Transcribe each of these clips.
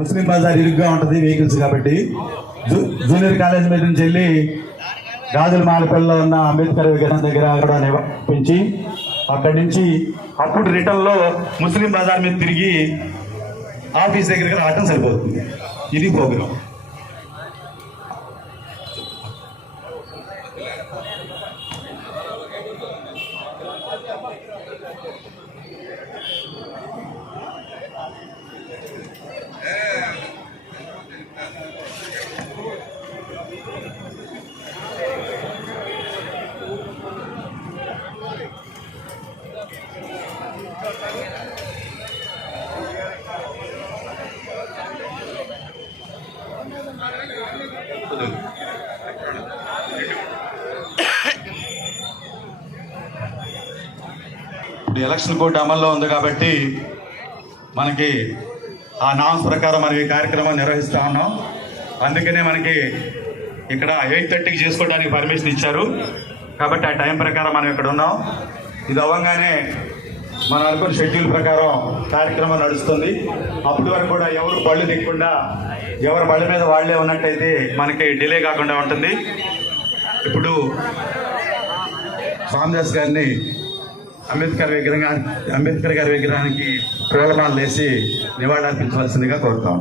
ముస్లిం బజార్ ఇరుగ్గా ఉంటుంది వెహికల్స్ కాబట్టి. Zoo- junior college మీద నుంచి వెళ్ళి గాజుల మాలపల్లిలో ఉన్న అంబేద్కర్ విగ్రహం దగ్గర కూడా పెంచి అక్కడి నుంచి అప్పుడు రిటర్న్లో ముస్లిం బజార్ మీద తిరిగి ఆఫీస్ దగ్గర రావటం సరిపోతుంది. ఇది ప్రోగ్రామ్ ఇప్పుడు ఎలక్షన్ కోడ్ అమల్లో ఉంది కాబట్టి మనకి ఆ నామ్స్ ప్రకారం మనకి ఈ కార్యక్రమం నిర్వహిస్తూ ఉన్నాం. అందుకనే మనకి ఇక్కడ ఎయిట్ థర్టీకి చేసుకోవడానికి పర్మిషన్ ఇచ్చారు. కాబట్టి ఆ టైం ప్రకారం మనం ఇక్కడ ఉన్నాం. ఇది అవ్వగానే మనం అనుకున్న షెడ్యూల్ ప్రకారం కార్యక్రమం నడుస్తుంది. అప్పటి వరకు కూడా ఎవరు బళ్ళు దిగకుండా ఎవరు బళ్ళ మీద వాళ్ళే ఉన్నట్టయితే మనకి డిలే కాకుండా ఉంటుంది. ఇప్పుడు స్వామిదాస్ గారిని అంబేద్కర్ విగ్రహం అంబేద్కర్ గారి విగ్రహానికి పూలమాలు వేసి నివాళులర్పించవలసిందిగా కోరుతాం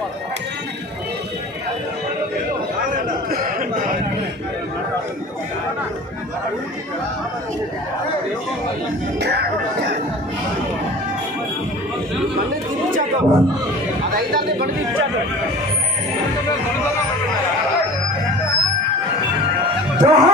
జోహార్ డాక్టర్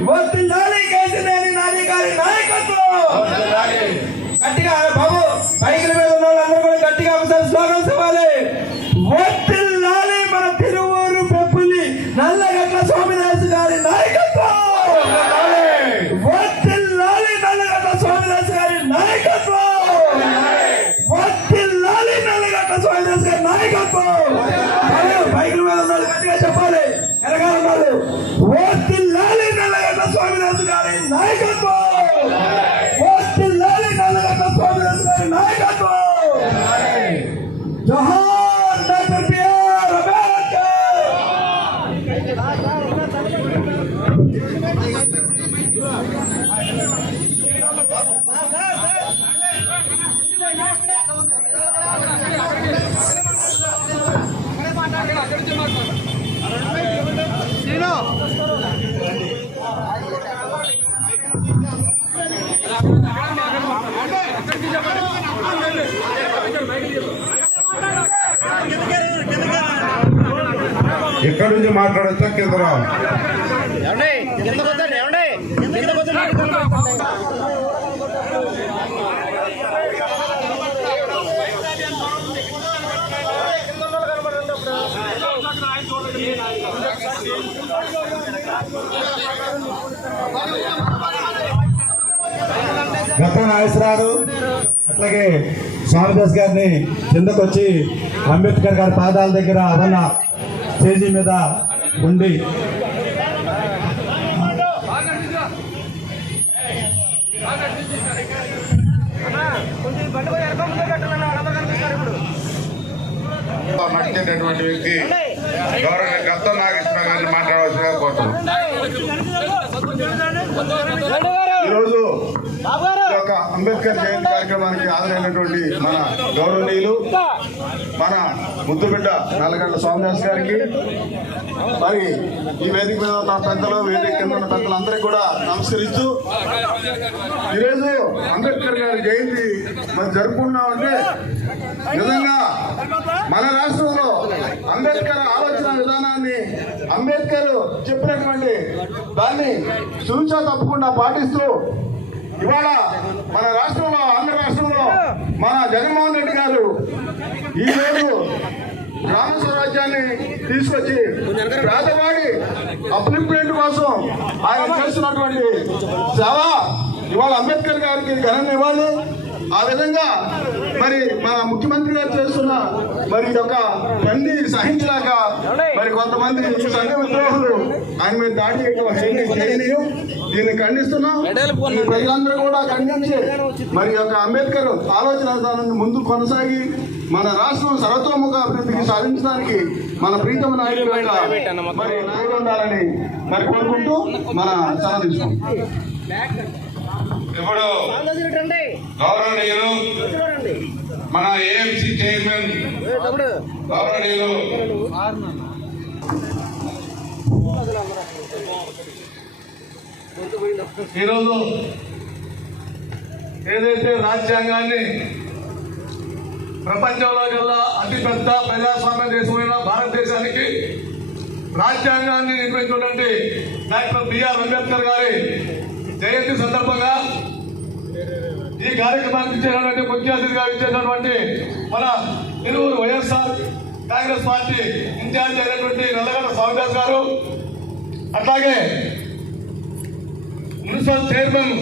Вот ఎక్కడి నుంచి మాట్లాడచ్చా? కింద గత నాగేశ్వరరావు అట్లాగే స్వామిదాస్ గారిని కిందకు వచ్చి అంబేద్కర్ గారి పాదాల దగ్గర అవన్న స్టేజీ మీద ఉండి నడిచేటటువంటి వ్యక్తి గౌరవ గత నాగేశ్వర గారిని మాట్లాడవలసిందిగా కోరుతున్నాం. ఈరోజు యొక్క అంబేద్కర్ జయంతి కార్యక్రమానికి హాజరైనటువంటి మన గౌరవనీయులు మన ముద్దుబిడ్డ నల్లగడ్డ స్వామిదాస్ గారికి మరి ఈ వేదిక మీద ఉన్న పెద్దలు వేదిక కింద ఉన్న పెద్దలందరికీ కూడా నమస్కరిస్తూ ఈరోజు అంబేద్కర్ గారి జయంతి మనం జరుపుకున్నామంటే నిజంగా మన రాష్ట్రంలో అంబేద్కర్ ఆలోచన విధానాన్ని అంబేద్కర్ చెప్పినటువంటి దాన్ని సూచన తప్పకుండా పాటిస్తూ ఇవాళ మన రాష్ట్రంలో ఆంధ్ర రాష్ట్రంలో మన జగన్మోహన్ రెడ్డి గారు ఈ గ్రామ స్వరాజ్యాన్ని తీసుకొచ్చి పేదవాడి అప్లిప్మెంట్ కోసం ఆయన చేస్తున్నటువంటి సేవ ఇవాళ అంబేద్కర్ గారికి ఘనంగా ఇవ్వాలి. ఆ విధంగా మరి మన ముఖ్యమంత్రి గారు చేస్తున్న మరి యొక్క పని సహించలేక మరి కొంతమంది ఈ సంఘ విద్రోహులు ఆయన మీద దాడి చేయడం దీన్ని ఖండిస్తున్నాం. ప్రజలందరూ కూడా ఖండించి మరి యొక్క అంబేద్కర్ ఆలోచన విధానాన్ని ముందు కొనసాగి మన రాష్ట్రం సర్వతోముఖ అభివృద్ధికి సాధించడానికి మన ప్రీతమ నాయకులు మరి తోడు ఉండాలని మరి కోరుకుంటూ మన సెలవు తీసుకుంటాం ఇప్పుడు గౌరవనీయులు మన ఏఎంసీ చైర్మన్ గౌరవనీయులు. ఈరోజు ఏదైతే రాజ్యాంగాన్ని ప్రపంచంలో కల్లా అతిపెద్ద ప్రజాస్వామ్య దేశమైన భారతదేశానికి రాజ్యాంగాన్ని నిర్మించినటువంటి డాక్టర్ బిఆర్ అంబేద్కర్ గారి జయంతి సందర్భంగా ఈ కార్యక్రమానికి ఇచ్చేటటువంటి ముఖ్య అతిథిగా ఇచ్చేటటువంటి మన ఇరువురు వైఎస్ఆర్ కాంగ్రెస్ పార్టీ ఇన్ఛార్జ్ అయినటువంటి నల్లగడ్డ స్వామిదాస్ గారు అట్లాగే మున్సిపల్ చైర్మన్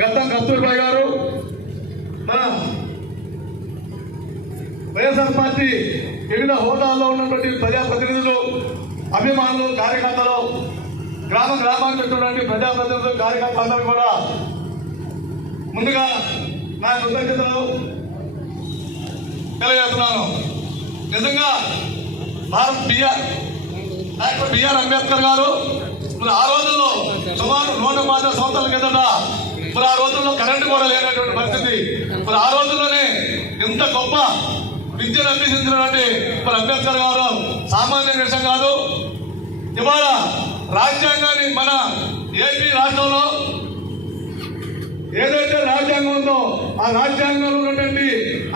గద్దం కస్తూర్బాయ్ గారు మన వైఎస్ఆర్ పార్టీ వివిధ హోదాల్లో ఉన్నటువంటి ప్రజాప్రతినిధులు అభిమానులు కార్యకర్తలు గ్రామ గ్రామానికి ఉన్నటువంటి ప్రజాప్రతినిధులు కార్యకర్తలందరూ కూడా ముందుగా నా కృతజ్ఞతలు తెలియజేస్తున్నాను. నిజంగా Bharat BR doctor BR Ambedkar గారు మరి ఆ రోజుల్లో సుమారు నూట పాత సంవత్సరాల కిందట మరి ఆ రోజుల్లో కరెంటు కూడా లేనటువంటి పరిస్థితి. మరి ఆ రోజుల్లోనే ఇంత గొప్ప విద్యను అభ్యసించినటువంటి మరి అంబేద్కర్ గారు సామాన్య విషయం కాదు. ఇవాళ రాజ్యాంగాన్ని మన ఏపీ రాష్ట్రంలో ఏదైతే రాజ్యాంగం ఉందో ఆ రాజ్యాంగంలో ఉన్నటువంటి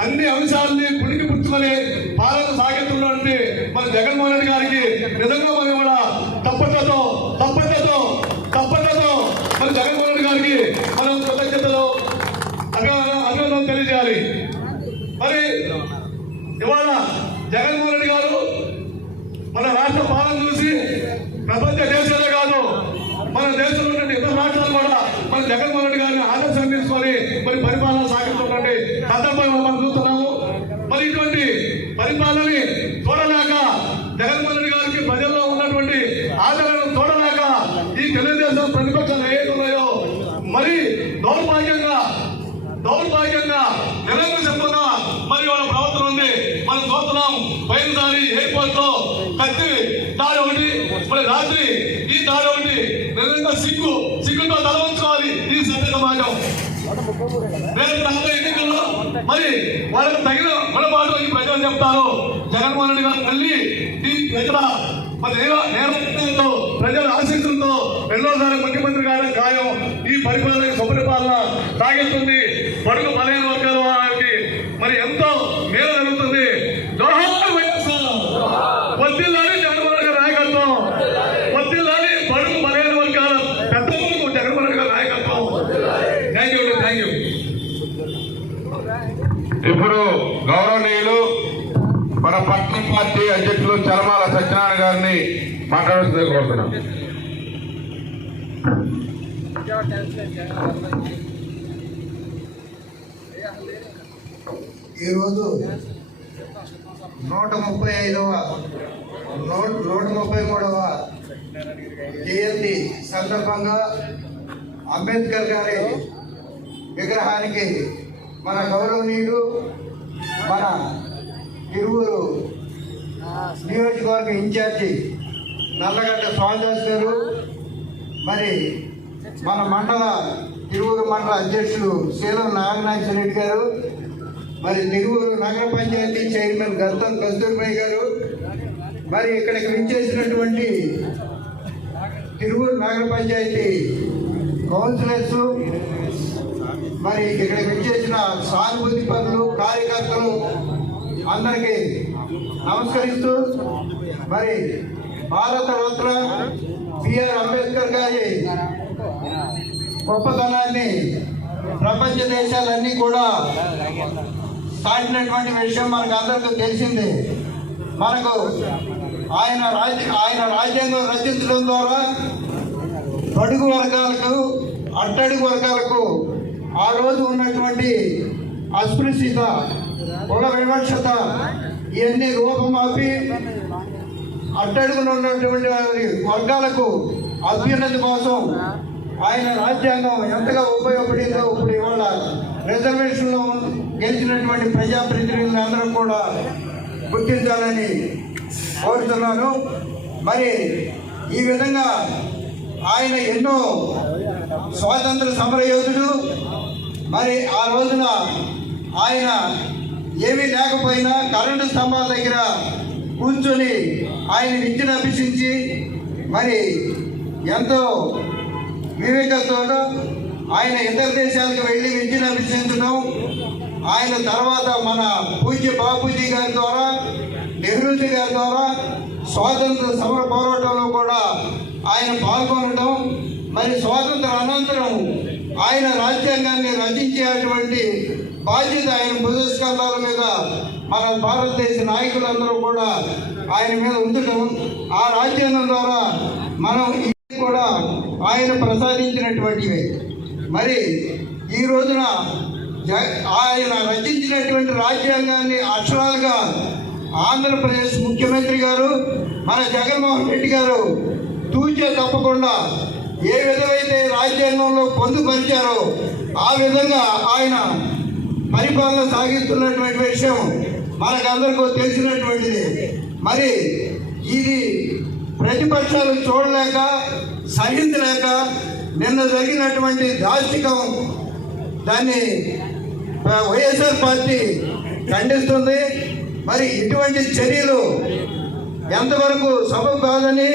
అన్ని అంశాలని పుడికి పుచ్చుకొని పాలన సాగిస్తున్నటువంటి మన జగన్మోహన్ రెడ్డి గారికి నిజంగా మనం కూడా తప్పట్లతో తప్పట్లతో తప్పట్లతో మన జగన్మోహన్ రెడ్డి గారికి మనం కృతజ్ఞతలు అభినందన అభినందన తెలియజేయాలి మరి ఇవాళ జగన్మోహన్ రెడ్డి గారు మన రాష్ట్ర పాలన చూసి ప్రపంచ దేశాలే కాదు మన దేశంలో ఉన్న ఇతర రాష్ట్రాలు కూడా మన జగన్మోహన్ రెడ్డి గారిని ఆదర్శం తీసుకొని మరి పరిపాలన సాగిస్తున్నటువంటి సందర్భంలో మనం చూస్తున్నాము మరి ఇటువంటి పరిపాలనని చూడలేక జగన్మోహన్ రెడ్డి గారికి ప్రజల్లో ఉన్నటువంటి ఆదరణను చూడలేక ఈ తెలుగుదేశం ప్రతిపక్షాలు ఏది ఉన్నాయో మరి దౌర్భాగ్యంగా దౌర్భాగ్యంగా నిరంకుశంగా మరి వాళ్ళ ప్రవర్తన ఉంది మనం చూస్తున్నాం పోయినసారి ఎయిర్పోర్ట్లో కత్తి దాడి ఒకటి మరి రాత్రి ఈ దాడి ఒకటి నిజంగా సిగ్గు సిగ్గుతో తలవంచుకోవాలి ఈ సభ్య సమాజం రేపు రాబోయే ఎన్నికల్లో మరి వాళ్ళకి తగిన గుణపాటు ఈ ప్రజలు చెప్తారు జగన్మోహన్ రెడ్డి గారు మళ్ళీ ఈ మన మరి నేరంతో ప్రజల ఆశీస్సులతో రెండోసారి ముఖ్యమంత్రి గారి ఖాయం ఈ పరిపాలన సుపరిపాలన సాగిస్తుంది. పడుగు బలైన వర్గాల వారికి మరి ఎంతో మేలు జరుగుతుంది జోహార్ వైఎస్ఆర్ వద్దిల్లాలి జగన్మోహన్ రెడ్డి గారి నాయకత్వం వద్దిల్లాలి పడుగు బలైన వర్గాల పెద్ద కొడుకు జగన్మోహన్ రెడ్డి గారి నాయకత్వం థ్యాంక్ యూ థ్యాంక్ యూ ఇప్పుడు గౌరవనీయులు మన పట్నం పార్టీ అధ్యక్షులు చలమాల సత్యనారాయణ గారిని మాట్లాడాల్సింది కోరుతున్నాం. ఈరోజు నూట ముప్పై ఐదవ నూట నూట ముప్పై మూడవ జయంతి సందర్భంగా అంబేద్కర్ గారి విగ్రహానికి మన గౌరవనీయుడు మన ఇరువురు నియోజకవర్గ ఇన్ఛార్జి నల్లగడ్డ స్వామిదాస్ గారు మరి మన మండల తిరువురు మండల అధ్యక్షులు శీలం నాగనాథ రెడ్డి గారు మరి తిరువురు నగర పంచాయతీ చైర్మన్ గతం కస్తూర్బాయ్ గారు మరి ఇక్కడికి విచ్చేసినటువంటి తిరువురు నగర పంచాయతీ కౌన్సిలర్స్ మరి ఇక్కడికి విచ్చేసిన సానుభూతి పనులు కార్యకర్తలు అందరికీ నమస్కరిస్తూ మరి భారత రత్న బిఆర్ అంబేద్కర్ గారి గొప్పతనాన్ని ప్రపంచ దేశాలన్నీ కూడా సాటినటువంటి విషయం మనకు అందరికీ తెలిసింది. మనకు ఆయన రాజ్య ఆయన రాజ్యాంగం రచించడం ద్వారా బడుగు వర్గాలకు అట్టడుగు వర్గాలకు ఆ రోజు ఉన్నటువంటి అస్పృశ్యత కుల వివక్షత ఇవన్నీ రూపమాపి అట్టడుగున ఉన్నటువంటి వారి వర్గాలకు అభ్యున్నతి కోసం ఆయన రాజ్యాంగం ఎంతగా ఉపయోగపడిందో ఇప్పుడు ఇవాళ రిజర్వేషన్లో గెలిచినటువంటి ప్రజాప్రతినిధులు అందరూ కూడా గుర్తించాలని కోరుతున్నాను. మరి ఈ విధంగా ఆయన ఎన్నో స్వాతంత్ర సమరయోధుడు. మరి ఆ రోజున ఆయన ఏమీ లేకపోయినా కరెంటు స్తంభాల దగ్గర కూర్చొని ఆయన విద్యను అభ్యసించి మరి ఎంతో వివేకతో ఆయన ఇతర దేశాలకు వెళ్ళి విద్యను అభ్యసించడం ఆయన తర్వాత మన పూజ్య బాపూజీ గారి ద్వారా నెహ్రూజీ గారి ద్వారా స్వాతంత్ర సమర పోరాటంలో కూడా ఆయన పాల్గొనడం మరి స్వాతంత్ర అనంతరం ఆయన రాజ్యాంగాన్ని రచించేటువంటి బాధ్యత ఆయన భుజస్కంధాల మీద మన భారతదేశ నాయకులందరూ కూడా ఆయన మీద ఉండటం ఆ రాజ్యాంగం ద్వారా మనం ఇది కూడా ఆయన ప్రసాదించినటువంటివి. మరి ఈ రోజున జ- ఆయన రచించినటువంటి రాజ్యాంగాన్ని అక్షరాలుగా ఆంధ్రప్రదేశ్ ముఖ్యమంత్రి గారు మన జగన్మోహన్ రెడ్డి గారు తూచే తప్పకుండా ఏ విధమైతే రాజ్యాంగంలో పొందుపరిచారో ఆ విధంగా ఆయన పరిపాలన సాగిస్తున్నటువంటి విషయం మనకందరికీ తెలిసినటువంటిది. మరి ఇది ప్రతిపక్షాలు చూడలేక సహించలేక నిన్న జరిగినటువంటి దాష్టికం దాన్ని వైఎస్ఆర్ పార్టీ ఖండిస్తుంది. మరి ఇటువంటి చర్యలు ఎంతవరకు సబబు కాదని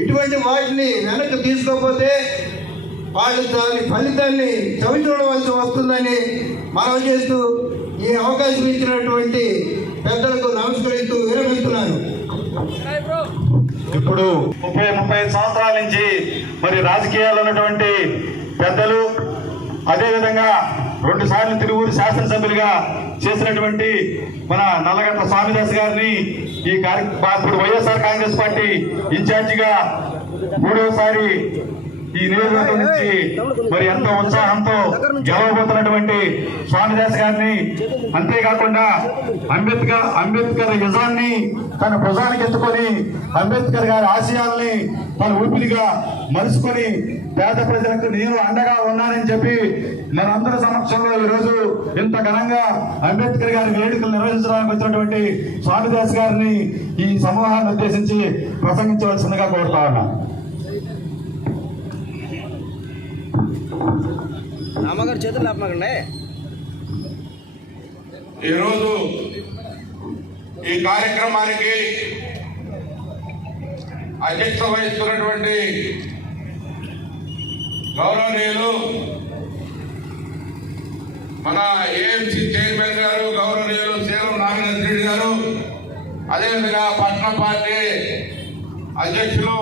ఇటువంటి వాటిని వెనక్కి తీసుకోకపోతే వాళ్ళు దాని ఫలితాన్ని చవి చూడవలసి వస్తుందని మనవి చేస్తూ ఈ అవకాశం ఇచ్చినటువంటి పెద్దలకు నమస్కరిస్తూ విరమిస్తున్నాను. ఇప్పుడు ముప్పై ముప్పై సంవత్సరాల నుంచి మరి రాజకీయాలు ఉన్నటువంటి పెద్దలు అదేవిధంగా రెండు సార్లు తిరువురు శాసనసభ్యులుగా చేసినటువంటి మన నల్లగట్ల స్వామిదాస్ గారిని ఈ కార్య వైఎస్ఆర్ కాంగ్రెస్ పార్టీ ఇన్ఛార్జిగా మూడవసారి ఈ నియోజకవర్గం నుంచి మరి ఎంతో ఉత్సాహంతో గెలవబోతున్నటువంటి స్వామిదాస్ గారిని అంతేకాకుండా అంబేద్కర్ అంబేద్కర్ యజాన్ని తన భుజానికి ఎత్తుకొని అంబేద్కర్ గారి ఆశయాల్ని తన ఊపిరిగా మలుసుకొని పేద ప్రజలకు నేను అండగా ఉన్నానని చెప్పి మనందరి సమక్షంలో ఈ రోజు ఇంత ఘనంగా అంబేద్కర్ గారి వేడుకలు నిర్వహించడానికి వచ్చినటువంటి స్వామిదాస్ గారిని ఈ సమూహాన్ని ఉద్దేశించి ప్రసంగించవలసిందిగా కోరుతా ఉన్నా అమ్మగారు చేతులు లేపమాకండి ఈరోజు ఈ కార్యక్రమానికి అధ్యక్ష వహిస్తున్నటువంటి గౌరవనీయులు మన ఏఎంసీ చైర్మన్ గారు గౌరవనీయులు సీఎం నాగేంద్ర రెడ్డి గారు అదేవిధంగా పట్న పార్టీ అధ్యక్షులు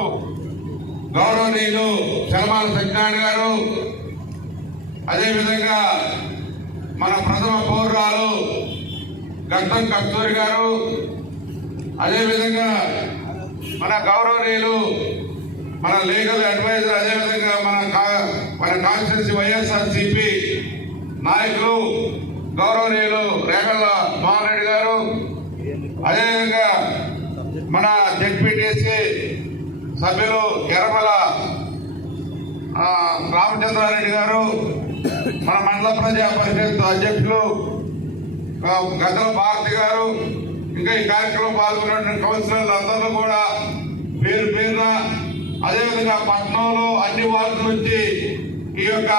గౌరవనీయులు చలమాల సత్యనారాయణ గారు అదేవిధంగా మన ప్రథమ పౌరురాలు గంతం కస్తూరి గారు అదేవిధంగా మన గౌరవనీయులు మన లీగల్ అడ్వైజర్ అదేవిధంగా మన కా- మన కాన్స్టిట్యూన్సీ వైఎస్ఆర్సిపి నాయకులు గౌరవనీయులు రేగల్ల మోహన్ రెడ్డి గారు అదేవిధంగా మన జెడ్పీటీసీ సభ్యులు ఎర్రమల రామచంద్రారెడ్డి గారు మన మండల ప్రజా పరిషత్ అధ్యక్షులు గద్దల భారతి గారు ఇంకా ఈ కార్యక్రమం పాల్గొన్నటువంటి కౌన్సిలర్లు అందరూ కూడా పేరు పేరున అదేవిధంగా పట్నంలో అన్ని వార్డుల నుంచి ఈ యొక్క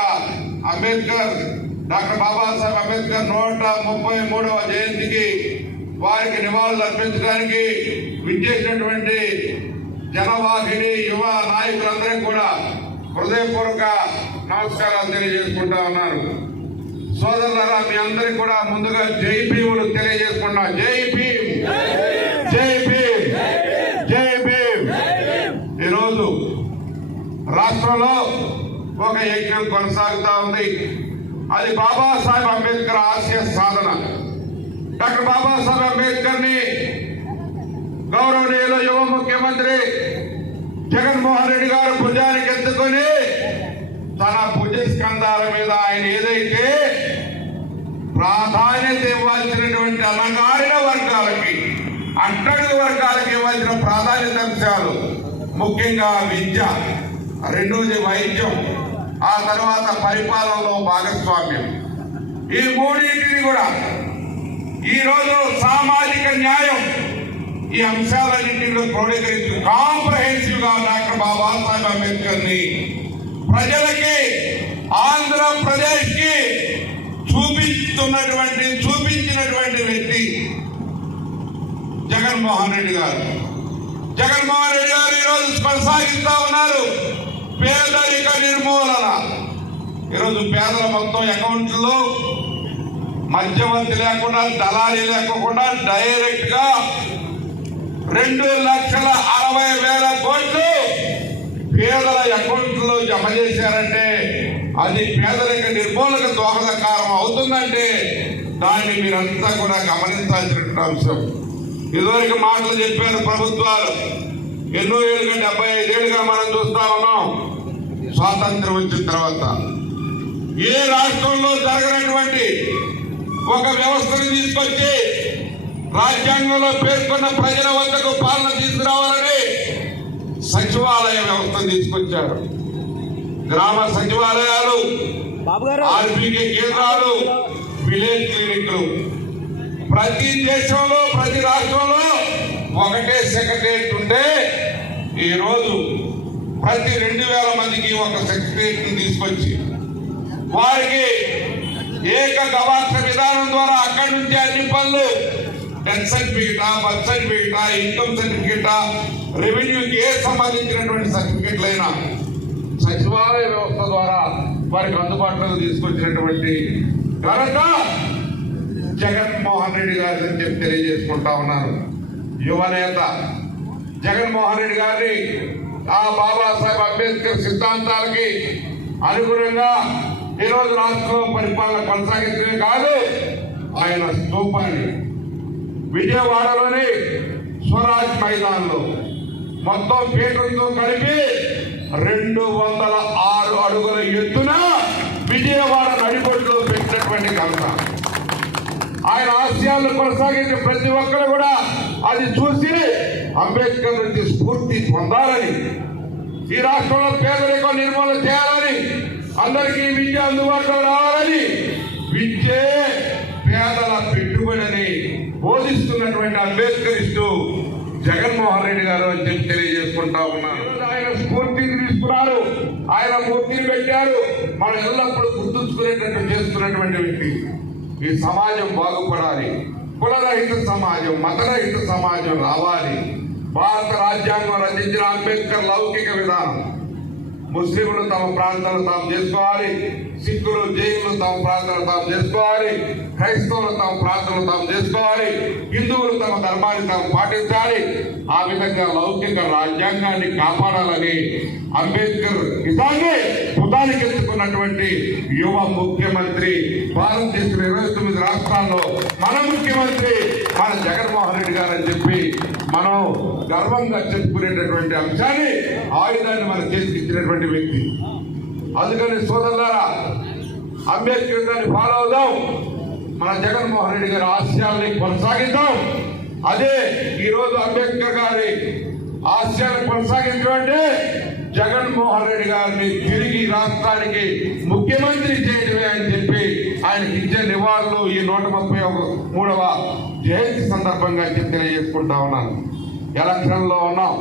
అంబేద్కర్ డాక్టర్ బాబాసాహెబ్ అంబేద్కర్ నూట ముప్పై మూడవ జయంతికి వారికి నివాళులు అర్పించడానికి విచ్చేసినటువంటి జనవాహిని యువ నాయకులందరికీ కూడా హృదయపూర్వక నమస్కారాలు తెలియజేసుకుంటా ఉన్నారు సోదరులారా మీ అందరికి కూడా ముందుగా జై భీములు తెలియజేసుకుంటా. జై భీమ్! జై భీమ్! జై భీమ్! ఈరోజు రాష్ట్రంలో ఒక యజ్ఞం కొనసాగుతా ఉంది. అది బాబాసాహెబ్ అంబేద్కర్ ఆశయ సాధన. డాక్టర్ బాబాసాహెబ్ అంబేద్కర్ని గౌరవనీయులు యువ ముఖ్యమంత్రి జగన్మోహన్ రెడ్డి గారు భుజానికి ఎత్తుకొని తన భుజ స్కంధాల మీద ఆయన ఏదైతే ప్రాధాన్యత ఇవ్వాల్సినటువంటి అలంకారిన వర్గాలకి అట్టడుగు వర్గాలకి ఇవ్వాల్సిన ప్రాధాన్యత అంశాలు ముఖ్యంగా విద్య రెండోది వైద్యం ఆ తర్వాత పరిపాలనలో భాగస్వామ్యం. ఈ మూడింటిని కూడా ఈ రోజు సామాజిక న్యాయం ఈ అంశాలన్నింటిలో క్రోడీకరించి కాంప్రహెన్సివ్గా డాక్టర్ బాబాసాహెబ్ అంబేద్కర్ని ప్రజలకి ఆంధ్రప్రదేశ్కి చూపిస్తున్నటువంటి చూపించినటువంటి వ్యక్తి జగన్మోహన్ రెడ్డి గారు. జగన్మోహన్ రెడ్డి గారు ఈరోజు కొనసాగిస్తా ఉన్నారు. పేదరిక నిర్మూలన. ఈరోజు పేదల మొత్తం అకౌంట్లో మధ్యవర్తి లేకుండా దళారీ లేకుండా డైరెక్ట్గా రెండు లక్షల అరవై వేల కోట్లు పేదల అకౌంట్లో జమ చేశారంటే అది పేదరిక నిర్మూలక దోహదకారం అవుతుందంటే దాన్ని మీరంతా కూడా గమనించాల్సినటువంటి అంశం. ఇదివరకు మాటలు చెప్పారు ప్రభుత్వాలు. ఎన్నో ఏళ్ళుగా డెబ్బై ఐదేళ్ళుగా మనం చూస్తా ఉన్నాం. స్వాతంత్రం వచ్చిన తర్వాత. ఏ రాష్ట్రంలో జరగనటువంటి ఒక వ్యవస్థను తీసుకొచ్చి రాజ్యాంగంలో పేర్కొన్న ప్రజల వద్దకు పాలన తీసుకురావాలని సచివాలయ వ్యవస్థను తీసుకొచ్చారు. గ్రామ సచివాలయాలు ఆర్బీకే కేంద్రాలు విలేజ్ క్లినిక్లు. ప్రతి దేశంలో ప్రతి రాష్ట్రంలో ఒకటే సెక్రటరియట్ ఉంటే ఈరోజు ప్రతి రెండు వేల మందికి ఒక సెక్రటరియట్ తీసుకొచ్చి వారికి ఏక గవాక్ష విధానం ద్వారా అక్కడి నుంచి అన్ని పనులు death certificate birth certificate income certificate రెవెన్యూకి ఏ సంబంధించినటువంటి సర్టిఫికెట్లైనా సచివాలయ వ్యవస్థ ద్వారా వారికి అందుబాటులోకి తీసుకొచ్చినటువంటి ఘనత జగన్మోహన్ రెడ్డి గారిని చెప్పి తెలియజేసుకుంటా ఉన్నారు. యువనేత జగన్మోహన్ రెడ్డి గారిని ఆ బాబాసాహెబ్ అంబేద్కర్ సిద్ధాంతాలకి అనుగుణంగా ఈరోజు రాష్ట్రంలో పరిపాలన కొనసాగించడమే కాదు ఆయన స్థూపాన్ని విజయవాడలోని స్వరాజ్ మైదాన్లో మొత్తం పీఠంతో కలిపి రెండు వందల ఆరు అడుగుల ఎత్తున విజయవాడ నడిబొడ్లో పెట్టినటువంటి కథ ఆయన ఆశయాలను కొనసాగించే ప్రతి ఒక్కరు కూడా అది చూసి అంబేద్కర్ నుంచి స్ఫూర్తి పొందాలని ఈ రాష్ట్రంలో పేదరికం నిర్మూలన చేయాలని అందరికీ విద్య అందుబాటులో రావాలని విద్యే పేదల పెట్టుబడిని బోధిస్తున్నటువంటి అంబేద్కరిస్తూ జగన్మోహన్ రెడ్డి గారు అని చెప్పి తెలియజేసుకుంటా ఉన్నారు ఆయన స్ఫూర్తిని తీసుకున్నారు. ఆయన మూర్తిని పెట్టారు. మనం ఎల్లప్పుడూ గుర్తుంచుకునేటట్టు చేస్తున్నటువంటి వ్యక్తి. ఈ సమాజం బాగుపడాలి. కులరహిత సమాజం మతరహిత సమాజం రావాలి. భారత రాజ్యాంగం రచించిన అంబేద్కర్ లౌకిక విధానం. ముస్లింలు తమ ప్రాంతాలు తాము చేసుకోవాలి. సిక్కులు జైలు తమ ప్రాంతాలు తాము చేసుకోవాలి. క్రైస్తవులు తమ ప్రార్థనలు తాము చేసుకోవాలి. హిందువులు తమ ధర్మాన్ని తాము పాటించాలి. ఆ విధంగా లౌకిక రాజ్యాంగాన్ని కాపాడాలని అంబేద్కర్ ఇదాన్ని పుదానికి ఎత్తుకున్నటువంటి యువ ముఖ్యమంత్రి భారతదేశం ఇరవై తొమ్మిది రాష్ట్రాల్లో మన ముఖ్యమంత్రి మన జగన్మోహన్ రెడ్డి గారు అని చెప్పి మనం గర్వంగా చెప్పుకునేటటువంటి అంశాన్ని ఆయుధాన్ని మన చేతికి ఇచ్చినటువంటి వ్యక్తి. అందుకని సోదరులారా అంబేద్కర్ గారిని ఫాలో అవుదాం. మన జగన్మోహన్ రెడ్డి గారి ఆశయాల్ని కొనసాగిద్దాం. అదే ఈరోజు అంబేద్కర్ గారి ఆశయాలు కొనసాగించడం అంటే జగన్మోహన్ రెడ్డి గారిని తిరిగి రాష్ట్రానికి ముఖ్యమంత్రి చేయడమే అని చెప్పి ఆయనకి ఇచ్చే నివాళులు ఈ నూట ముప్పై ఒక మూడవ జయంతి సందర్భంగా చెప్పి తెలియజేసుకుంటా ఉన్నాను. ఎలక్షన్లో ఉన్నాం.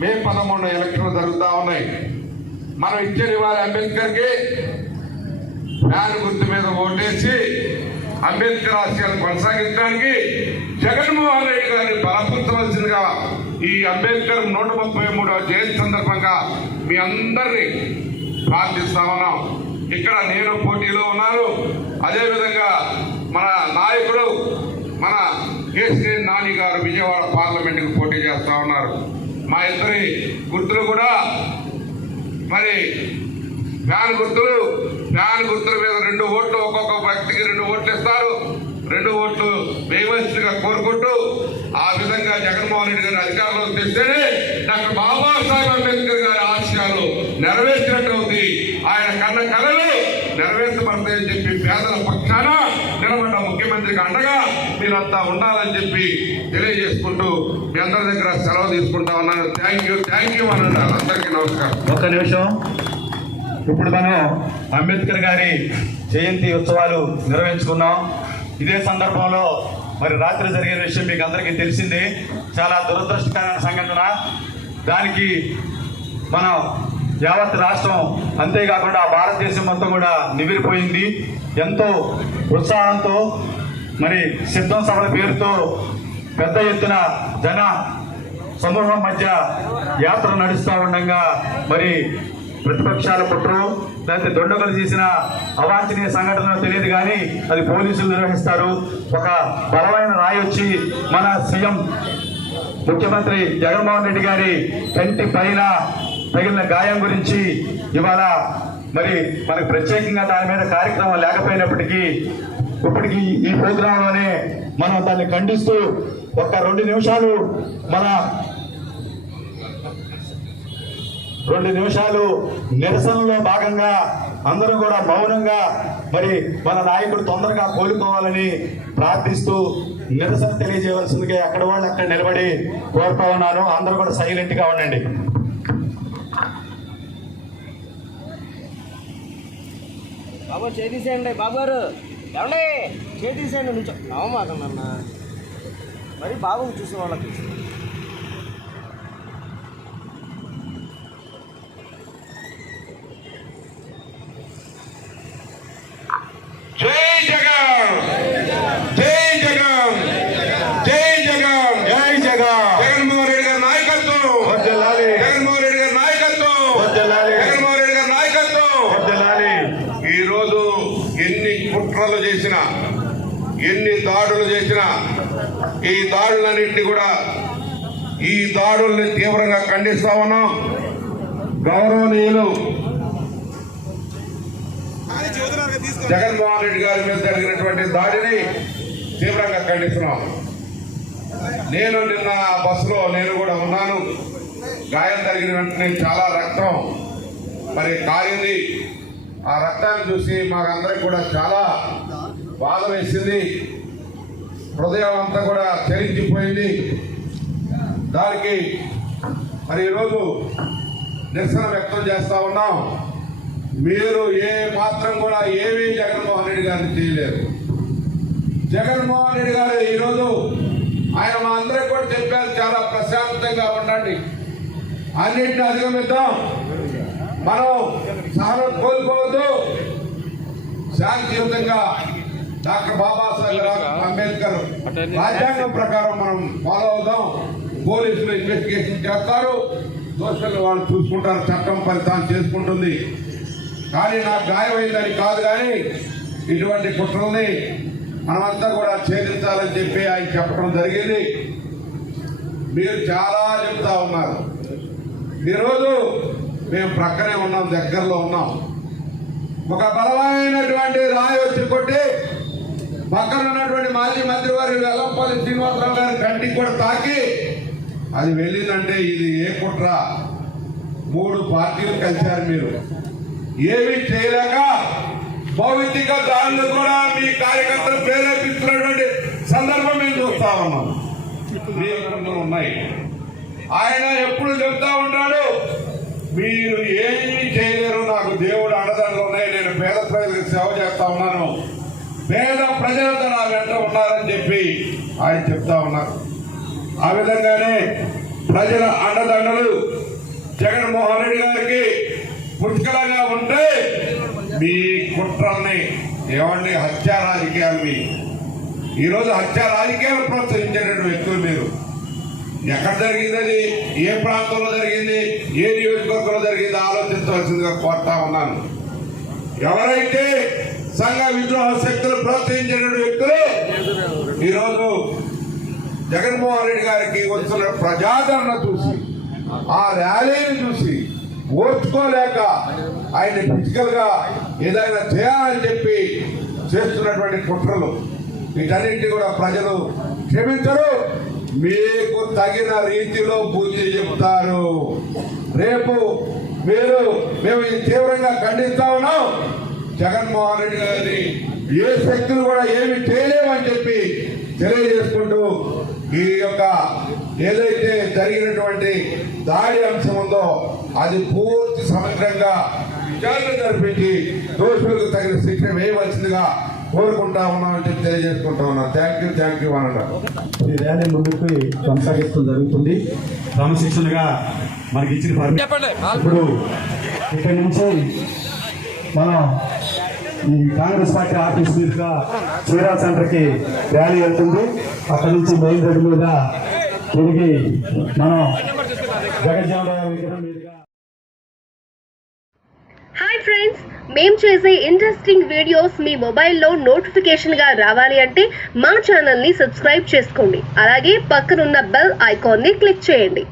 మే పదమూడు ఎలక్షన్లు జరుగుతూ ఉన్నాయి. మనం ఇచ్చే నివాళి అంబేద్కర్కి. ఫ్యాన్ గుర్తు మీద ఓటేసి అంబేద్కర్ ఆశయాలు కొనసాగించడానికి జగన్మోహన్ రెడ్డి గారిని బలపరచవలసిందిగా ఈ అంబేద్కర్ నూట ముప్పై మూడవ జయంతి సందర్భంగా మీ అందరినీ ప్రార్థిస్తా ఉన్నాం. ఇక్కడ నేను పోటీలో ఉన్నాను. అదేవిధంగా మన నాయకుడు మన కేసీ నాని గారు విజయవాడ పార్లమెంటుకు పోటీ చేస్తా ఉన్నారు. మా ఇద్దరి గుర్తులు కూడా మరి ఫ్యాన్ గుర్తులు ఫ్యాన్ గుర్తుల మీద రెండు ఓట్లు ఒక్కొక్క వ్యక్తికి రెండు ఓట్లు ఇస్తారు. రెండు ఓట్లు వేయవలసిందిగా కోరుకుంటూ ఆ విధంగా జగన్మోహన్ రెడ్డి గారి అధికారంలోకి తెస్తేనే డాక్టర్ బాబాసాహెబ్ అంబేద్కర్ గారి ఆశయాలు నెరవేర్చినట్టు అవుతుంది ఆయన కన్న కళలు నెరవేర్చబడతాయని చెప్పి పేదల పక్షాన నిలబడ్డ ముఖ్యమంత్రికి అండగా మీరంతా ఉండాలని చెప్పి తెలియజేసుకుంటూ మీ అందరి దగ్గర సెలవు తీసుకుంటా ఉన్నాను. థ్యాంక్ యూ థ్యాంక్ యూ అని అందరికీ నమస్కారం. ఒక్క నిమిషం. ఇప్పుడు మనం అంబేద్కర్ గారి జయంతి ఉత్సవాలు నిర్వహించుకున్నాం. ఇదే సందర్భంలో మరి రాత్రి జరిగిన విషయం మీకు అందరికీ తెలిసిందే. చాలా దురదృష్టకరమైన సంఘటన. దానికి మనం యావత్ రాష్ట్రం అంతేకాకుండా భారతదేశం మొత్తం కూడా నివిరిపోయింది. ఎంతో ఉత్సాహంతో మరి సిద్ధం సభల పేరుతో పెద్ద ఎత్తున జన సమూహం మధ్య యాత్ర నడుస్తూ ఉండగా మరి ప్రతిపక్షాల కుట్రు లేకపోతే దొండగలు చేసిన అవాంఛనీయ సంఘటన తెలియదు కానీ అది పోలీసులు నిర్వహిస్తారు. ఒక బలమైన రాయి వచ్చి మన సీఎం ముఖ్యమంత్రి జగన్మోహన్ రెడ్డి గారి కంటి పైన తగిలిన గాయం గురించి ఇవాళ మరి మనకు ప్రత్యేకంగా దాని మీద కార్యక్రమం లేకపోయినప్పటికీ ఇప్పటికీ ఈ ప్రోగ్రాంలోనే మనం దాన్ని ఖండిస్తూ ఒక రెండు నిమిషాలు మన రెండు నిమిషాలు నిరసనలో భాగంగా అందరూ కూడా మౌనంగా మరి మన నాయకుడు తొందరగా కోలుకోవాలని ప్రార్థిస్తూ నిరసన తెలియజేయవలసిందిగా ఎక్కడ వాళ్ళు అక్కడ నిలబడి కోరుతా ఉన్నాను. అందరూ కూడా సైలెంట్గా ఉండండి. బాబు చేసేయండి బాబు గారు ఏమండి? చేతీసేయండి నుంచో. నవ్వమాకన్నా మరి బాబు చూసిన వాళ్ళకి జై జగన్ జై జగన్ జై జగన్ జై జగన్ జగన్మోహన్ రెడ్డి గారి నాయకత్వం వర్ధిల్లాలి. జగన్మోహన్ రెడ్డి గారి నాయకత్వం వర్ధిల్లాలి. జగన్మోహన్ రెడ్డి గారి నాయకత్వం వర్ధిల్లాలి. ఈ రోజు ఎన్ని కుట్రలు చేసినా ఎన్ని దాడులు చేసినా ఈ దాడులన్నింటినీ కూడా ఈ దాడుల్ని తీవ్రంగా ఖండిస్తా ఉన్నాం. గౌరవనీయులు జగన్మోహన్ రెడ్డి గారి మీద జరిగినటువంటి దాడిని తీవ్రంగా ఖండిస్తున్నాం. నేను నిన్న బస్సులో నేను కూడా ఉన్నాను. గాయం జరిగిన వెంటనే చాలా రక్తం మరి కారింది ఆ రక్తాన్ని చూసి మాకందరికి కూడా చాలా బాధ వేసింది. హృదయం అంతా కూడా చరించిపోయింది దానికి మరి ఈరోజు నిరసన వ్యక్తం చేస్తా ఉన్నాం. మీరు ఏ మాత్రం కూడా ఏమీ జగన్మోహన్ రెడ్డి గారిని చేయలేరు జగన్మోహన్ రెడ్డి గారు ఈరోజు ఆయన మా అందరికి కూడా చెప్పారు చాలా ప్రశాంతంగా ఉండండి. అన్నింటిని అధిగమిద్దాం. మనం సహనం కోల్పోవద్దు. శాంతియుతంగా డాక్టర్ బాబాసాహెబ్ అంబేద్కర్. రాజ్యాంగం ప్రకారం మనం ఫాలో అవుదాం. పోలీసులు ఇన్వెస్టిగేషన్ చేస్తారు. దోషులు వాళ్ళు చూసుకుంటారు. చట్టం ఫలితాన్ని చేసుకుంటుంది. కానీ నాకు గాయమైందని కాదు కానీ ఇటువంటి కుట్రల్ని మనమంతా కూడా ఛేదించాలని చెప్పి ఆయన చెప్పడం జరిగింది. మీరు చాలా చెప్తా ఉన్నారు. ఈరోజు మేము ప్రక్కనే ఉన్నాం దగ్గరలో ఉన్నాం. ఒక బలమైనటువంటి రాయి వచ్చి కొట్టి పక్కన ఉన్నటువంటి మాజీ మంత్రి వారు వెల్లంపల్లి శ్రీనివాసరావు గారి కంటికి కూడా తాకి. అది వెళ్ళిందంటే ఇది ఏ కుట్ర? మూడు పార్టీలు కలిశారు మీరు. ఏమి చేయలేక భౌతిక దారులు కూడా మీ కార్యకర్తలు ప్రేరేపిస్తున్నటువంటి సందర్భం మేము చూస్తా ఉన్నాం. ఉన్నాయి. ఆయన ఎప్పుడు చెప్తా ఉంటాడు మీరు ఏమీ చేయలేరు నాకు దేవుడు అండదండలు ఉన్నాయి నేను పేద ప్రజలకు సేవ చేస్తా ఉన్నాను. పేద ప్రజలతో నా వెంట ఉన్నారని చెప్పి ఆయన చెప్తా ఉన్నారు. ఆ విధంగానే ప్రజల అండదండలు జగన్మోహన్ రెడ్డి గారికి పుష్కలంగా ఉంటే మీ కుట్రల్ని ఏమండి హత్యా మీ. ఈరోజు హత్యా రాజకీయాలు ప్రోత్సహించేటువంటి వ్యక్తులు మీరు. ఎక్కడ జరిగింది అది ఏ ప్రాంతంలో జరిగింది? ఏ నియోజకవర్గంలో జరిగింది? ఆలోచించవలసిందిగా కోరుతా ఉన్నాను. ఎవరైతే సంఘ విద్రోహ శక్తులు ప్రోత్సహించేటువంటి వ్యక్తులు ఈరోజు జగన్మోహన్ రెడ్డి గారికి వస్తున్న ప్రజాదరణ చూసి ఆ ర్యాలీని చూసి ఓర్చుకోలేక ఆయన ఫిజికల్గా ఏదైనా చేయాలని చెప్పి చేస్తున్నటువంటి కుట్రలు వీటన్నింటినీ కూడా ప్రజలు క్షమించరు. మీకు తగిన రీతిలో బుద్ధి చెప్తారు. రేపు మీరు మేము ఇది తీవ్రంగా ఖండిస్తా ఉన్నాం. జగన్మోహన్ రెడ్డి గారిని ఏ శక్తులు కూడా ఏమి చేయలేమని చెప్పి తెలియజేసుకుంటూ ఈ యొక్క ఏదైతే జరిగినటువంటి దాడి అంశం ఉందో అది పూర్తి సమగ్రంగా విచారణ జరిపించి దోషులకు తగిన శిక్ష వేయవలసిందిగా కోరుకుంటా ఉన్నామని చెప్పి తెలియజేసుకుంటా ఉన్నాం. థ్యాంక్ యూ థ్యాంక్ యూ అనండి ఈ ర్యాలీ ముందుకు కొనసాగిస్తూ జరుగుతుంది. క్రమశిక్షణగా మనకి ఇచ్చిన ఇప్పుడు ఇక్కడి నుంచి మన ఈ కాంగ్రెస్ పార్టీ ఆఫీస్ మీదుగా చీరా సెంటర్కి ర్యాలీ వెళ్తుంది. అక్కడి నుంచి మెయిన్ రోడ్డు మీద తిరిగి మనం జగజ్జనరావు విగ్రహం మీదుగా హాయ్ ఫ్రెండ్స్ మేము చేసే ఇంట్రెస్టింగ్ వీడియోస్ మీ మొబైల్లో నోటిఫికేషన్గా రావాలి అంటే మా ఛానల్ని సబ్స్క్రైబ్ చేసుకోండి. అలాగే పక్కనున్న బెల్ ఐకాన్ని క్లిక్ చేయండి.